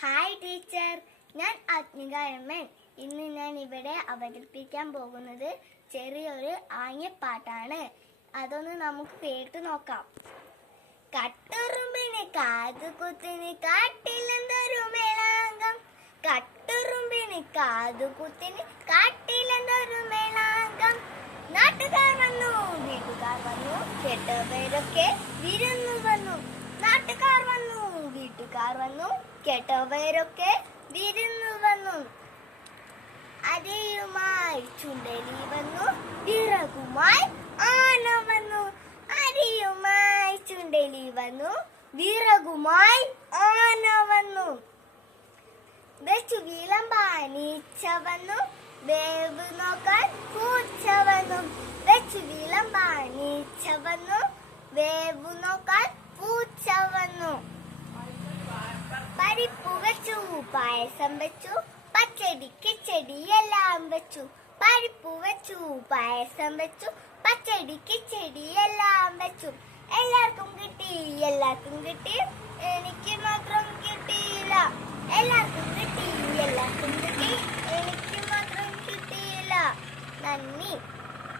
Hi teacher ഞാൻ അഗ്നിക എമ്മൻ ഇന്ന് ഞാൻ ഇവിടെ അവതരിപ്പിക്കാൻ പോകുന്നത് ചെറിയൊരു ആംഗ്യപ്പാട്ടാണ്. അതൊന്ന് നമുക്ക് കേട്ടു നോക്കാം. കട്ടുറുമ്പിന് കാതു കുത്തിന് കാട്ടിലെന്തൊരു മേളാങ്കം? കട്ടുറുമ്പിന് കാതു കുത്തിന് കാട്ടിലെന്തൊരു മേളാങ്കം? നാട്ടുകാർ വന്നു വീട്ടുകാർ വന്നു കേട്ടവരൊക്കെ വിരുന്നു വന്നു. നാട്ടുകാർ വന്നു വീട്ടുകാർ വന്നു. കേട്ടവരൊക്കെ വിരുന്നു വന്നു. അരിയുമായി ചുണ്ടലി വന്നു വിറകുമായി ആന വന്നു. അരിയുമായി ചുണ്ടലി വന്നു വിറകുമായി ആന വന്നു. വിളമ്പാനീച്ച വന്നു വേവ് നോക്കാൻ പൂച്ച വന്നു വെച്ചു വിളമ്പാനീച്ച വന്നു വേവ് നോക്കാൻ പായസം വെച്ചു പച്ചടിക്ക് ചെടിയെല്ലാം വെച്ചു പരിപ്പ് വെച്ചു പായസം വെച്ചു പച്ചടിക്ക് ചെടിയെല്ലാം വെച്ചു. എല്ലാവർക്കും കിട്ടി എല്ലാവർക്കും കിട്ടി. എനിക്ക് മാത്രം കിട്ടിയില്ല. എല്ലാവർക്കും കിട്ടി എല്ലാവർക്കും കിട്ടി. എനിക്ക് മാത്രം കിട്ടിയില്ല. നന്ദി.